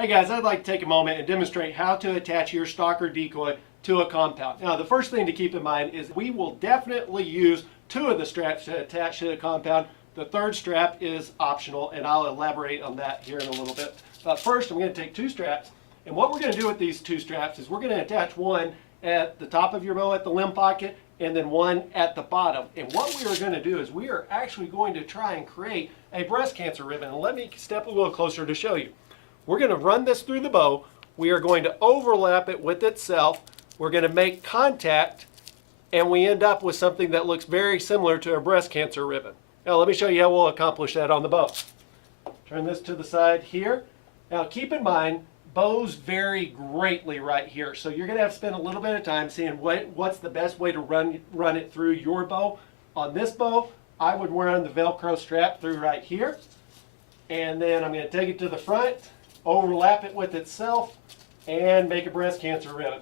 Hey guys, I'd like to take a moment and demonstrate how to attach your Stalker decoy to a compound. Now the first thing to keep in mind is we will definitely use two of the straps to attach to the compound. The third strap is optional and I'll elaborate on that here in a little bit. But first I'm going to take two straps, and what we're going to do with these two straps is we're going to attach one at the top of your bow at the limb pocket and then one at the bottom. And what we are going to do is we are actually going to try and create a breast cancer ribbon. And let me step a little closer to show you. We're going to run this through the bow. We are going to overlap it with itself. We're going to make contact, and we end up with something that looks very similar to a breast cancer ribbon. Now let me show you how we'll accomplish that on the bow. Turn this to the side here. Now keep in mind, bows vary greatly right here. So you're going to have to spend a little bit of time seeing what's the best way to run it through your bow. On this bow, I would run the Velcro strap through right here. And then I'm going to take it to the front, overlap it with itself, and make a breast cancer ribbon.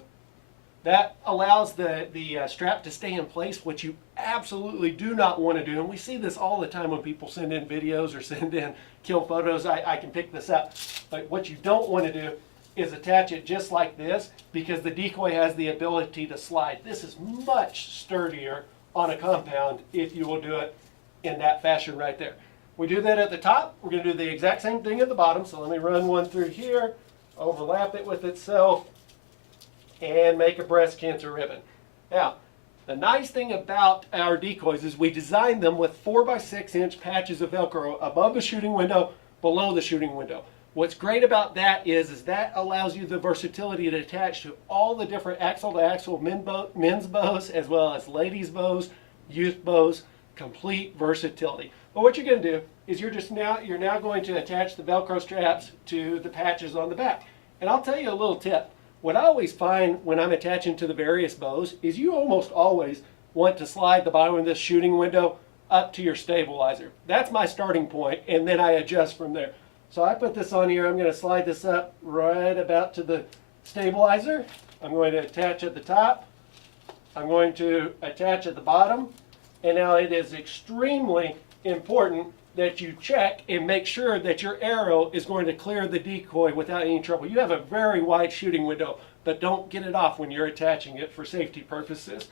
That allows the strap to stay in place, which you absolutely do not want to do. And we see this all the time when people send in videos or send in kill photos. I can pick this up. But what you don't want to do is attach it just like this, because the decoy has the ability to slide. This is much sturdier on a compound if you will do it in that fashion right there. We do that at the top. We're going to do the exact same thing at the bottom. So let me run one through here, overlap it with itself, and make a breast cancer ribbon. Now, the nice thing about our decoys is we design them with 4x6 inch patches of Velcro above the shooting window, below the shooting window. What's great about that is that allows you the versatility to attach to all the different axle-to-axle men's bows, as well as ladies' bows, youth bows, complete versatility. But what you're going to do is you're now going to attach the Velcro straps to the patches on the back. And I'll tell you a little tip. What I always find when I'm attaching to the various bows is you almost always want to slide the bottom of this shooting window up to your stabilizer. That's my starting point, and then I adjust from there. So I put this on here. I'm going to slide this up right about to the stabilizer. I'm going to attach at the top. I'm going to attach at the bottom. And now it is extremely important that you check and make sure that your arrow is going to clear the decoy without any trouble. You have a very wide shooting window, but don't get it off when you're attaching it for safety purposes.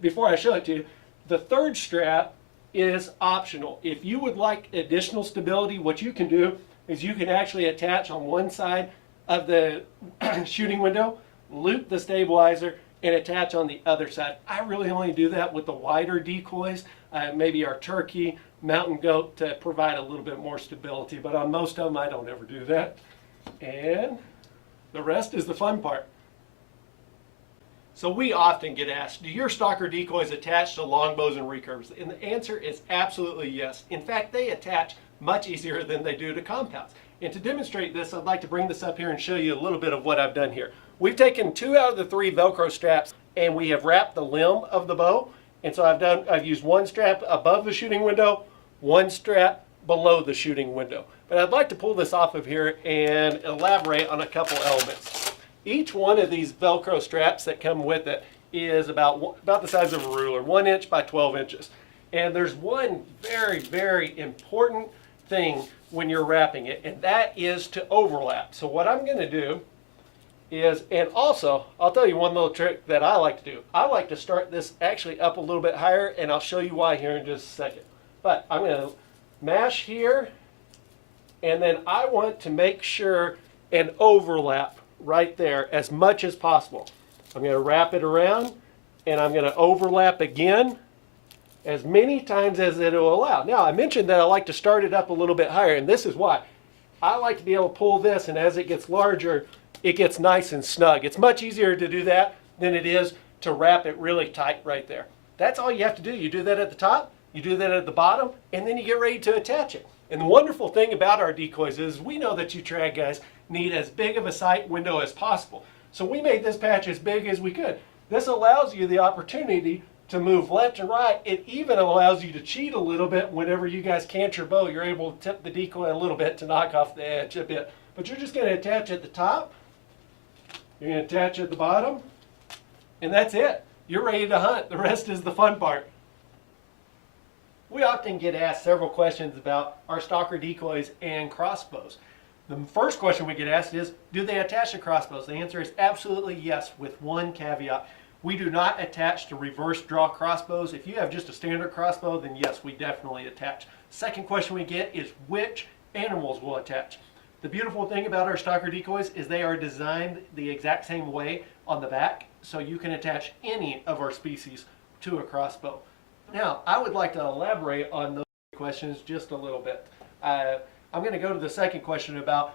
Before I show it to you, the third strap is optional. If you would like additional stability, what you can do is you can actually attach on one side of the shooting window, loop the stabilizer, and attach on the other side. I really only do that with the wider decoys, maybe our turkey, mountain goat, to provide a little bit more stability, but on most of them I don't ever do that. And the rest is the fun part. So we often get asked, do your Stalker decoys attach to longbows and recurves? And the answer is absolutely yes. In fact, they attach much easier than they do to compounds. And to demonstrate this, I'd like to bring this up here and show you a little bit of what I've done here. We've taken 2 out of the 3 Velcro straps and we have wrapped the limb of the bow. And so I've used one strap above the shooting window, one strap below the shooting window. But I'd like to pull this off of here and elaborate on a couple elements. Each one of these Velcro straps that come with it is about the size of a ruler, 1 inch by 12 inches. And there's one very, very important thing when you're wrapping it, and that is to overlap. So what I'm going to do is, and also I'll tell you one little trick that I like to do. I like to start this actually up a little bit higher, and I'll show you why here in just a second. But I'm going to mash here, and then I want to make sure an overlap right there as much as possible. I'm going to wrap it around, and I'm going to overlap again as many times as it will allow. Now, I mentioned that I like to start it up a little bit higher, and this is why. I like to be able to pull this, and as it gets larger, it gets nice and snug. It's much easier to do that than it is to wrap it really tight right there. That's all you have to do. You do that at the top, you do that at the bottom, and then you get ready to attach it. And the wonderful thing about our decoys is we know that you trad guys need as big of a sight window as possible. So we made this patch as big as we could. This allows you the opportunity to move left and right. It even allows you to cheat a little bit whenever you guys cant your bow. You're able to tip the decoy a little bit to knock off the edge a bit. But you're just going to attach at the top. You're going to attach at the bottom. And that's it. You're ready to hunt. The rest is the fun part. We often get asked several questions about our Stalker decoys and crossbows. The first question we get asked is, do they attach to crossbows? The answer is absolutely yes, with one caveat. We do not attach to reverse draw crossbows. If you have just a standard crossbow, then yes, we definitely attach. Second question we get is which animals will attach. The beautiful thing about our Stalker decoys is they are designed the exact same way on the back, so you can attach any of our species to a crossbow. Now, I would like to elaborate on those questions just a little bit. I'm going to go to the second question about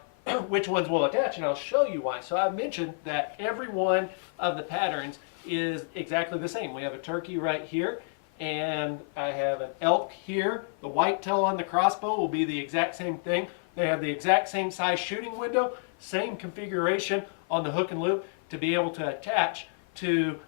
which ones will attach, and I'll show you why. So I mentioned that every one of the patterns is exactly the same. We have a turkey right here, and I have an elk here. The whitetail on the crossbow will be the exact same thing. They have the exact same size shooting window, same configuration on the hook and loop to be able to attach to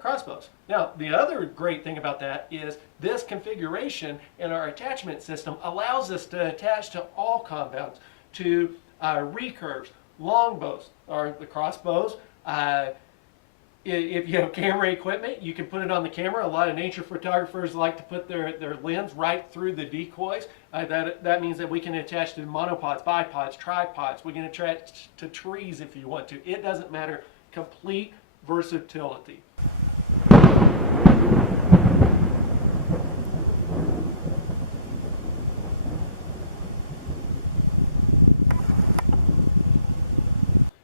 crossbows. Now, the other great thing about that is this configuration in our attachment system allows us to attach to all compounds, to recurves, longbows, or the crossbows. If you have camera equipment, you can put it on the camera. A lot of nature photographers like to put their lens right through the decoys. That means that we can attach to monopods, bipods, tripods. We can attach to trees if you want to. It doesn't matter. Complete versatility.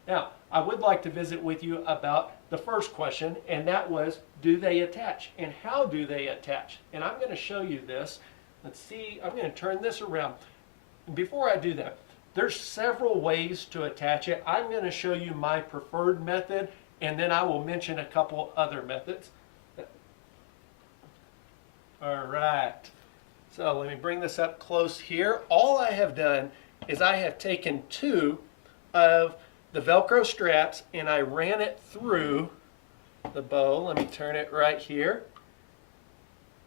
Now, I would like to visit with you about the first question, and that was, do they attach? And how do they attach? And I'm going to show you this. Let's see, I'm going to turn this around. Before I do that, there's several ways to attach it. I'm going to show you my preferred method, and then I will mention a couple other methods. All right, so let me bring this up close here. All I have done is I have taken two of the Velcro straps and I ran it through the bow. Let me turn it right here.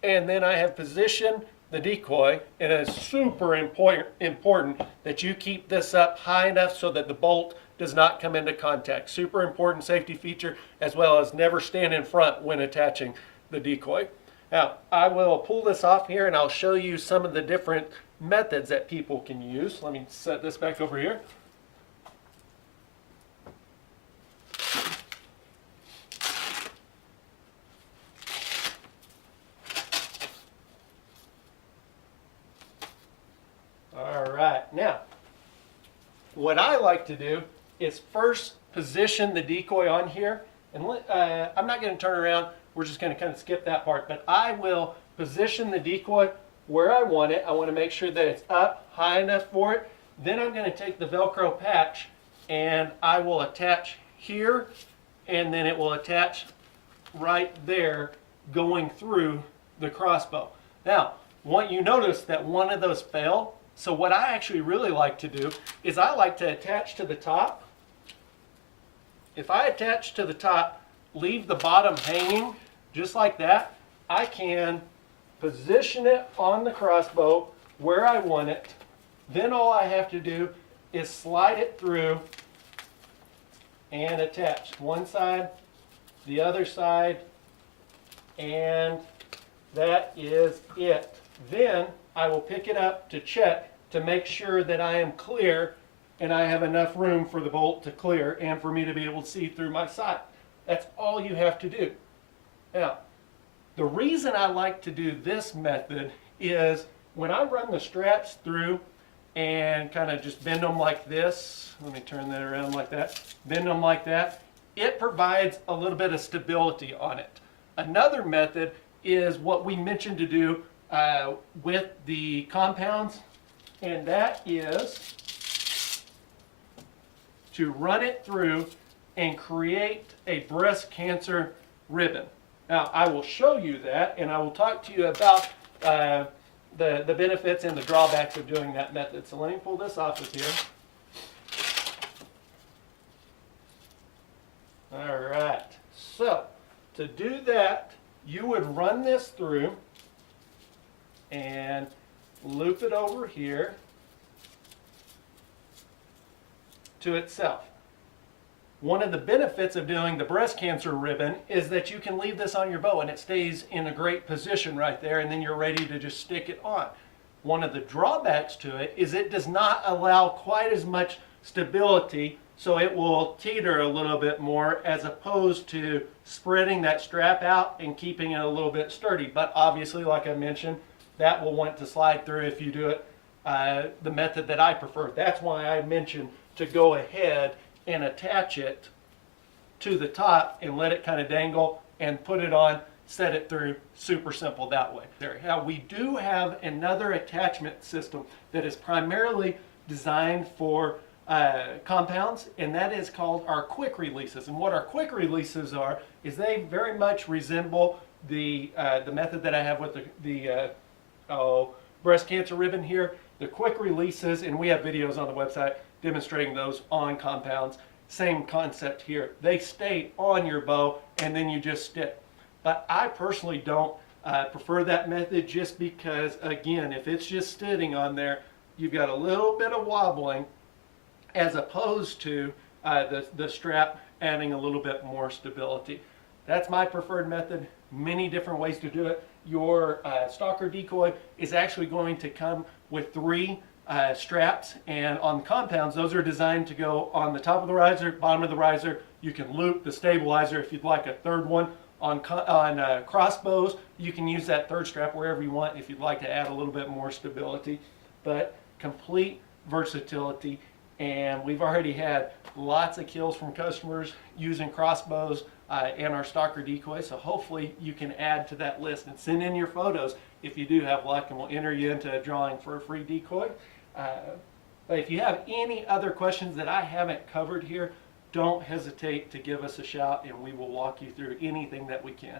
And then I have positioned the decoy, and it's super important that you keep this up high enough so that the bolt does not come into contact. Super important safety feature, as well as never stand in front when attaching the decoy. Now, I will pull this off here and I'll show you some of the different methods that people can use. Let me set this back over here. Now, what I like to do is first position the decoy on here, and I'm not going to turn around, we're just going to kind of skip that part, but I will position the decoy where I want it. I want to make sure that it's up high enough for it. Then I'm going to take the Velcro patch and I will attach here, and then it will attach right there going through the crossbow. Now, you notice that one of those fell. So what I actually really like to do is I like to attach to the top. If I attach to the top, leave the bottom hanging just like that, I can position it on the crossbow where I want it. Then all I have to do is slide it through and attach one side, the other side, and that is it. Then I will pick it up to check to make sure that I am clear and I have enough room for the bolt to clear and for me to be able to see through my sight. That's all you have to do. Now, the reason I like to do this method is when I run the straps through and kind of just bend them like this, let me turn that around like that, bend them like that, it provides a little bit of stability on it. Another method is what we mentioned to do with the compounds, and that is to run it through and create a breast cancer ribbon. Now, I will show you that, and I will talk to you about the benefits and the drawbacks of doing that method. So let me pull this off of here. All right, so to do that, you would run this through and loop it over here to itself. One of the benefits of doing the breast cancer ribbon is that you can leave this on your bow and it stays in a great position right there, and then you're ready to just stick it on. One of the drawbacks to it is it does not allow quite as much stability, so it will teeter a little bit more as opposed to spreading that strap out and keeping it a little bit sturdy. But obviously, like I mentioned, that will want to slide through if you do it the method that I prefer. That's why I mentioned to go ahead and attach it to the top and let it kind of dangle and put it on, set it through. Super simple that way. Now we do have another attachment system that is primarily designed for compounds, and that is called our quick releases. And what our quick releases are is they very much resemble the method that I have with the breast cancer ribbon here. The quick releases, and we have videos on the website demonstrating those on compounds. Same concept here. They stay on your bow and then you just stick. But I personally don't prefer that method, just because, again, if it's just sitting on there, you've got a little bit of wobbling, as opposed to the strap adding a little bit more stability. That's my preferred method. Many different ways to do it. Your Stalker decoy is actually going to come with 3 straps, and on compounds, those are designed to go on the top of the riser, bottom of the riser. You can loop the stabilizer if you'd like a third one. On crossbows, you can use that 3rd strap wherever you want if you'd like to add a little bit more stability. But complete versatility, and we've already had lots of kills from customers using crossbows and our Stalker decoy, so hopefully you can add to that list and send in your photos if you do have luck, and we'll enter you into a drawing for a free decoy. But if you have any other questions that I haven't covered here, don't hesitate to give us a shout, and we will walk you through anything that we can.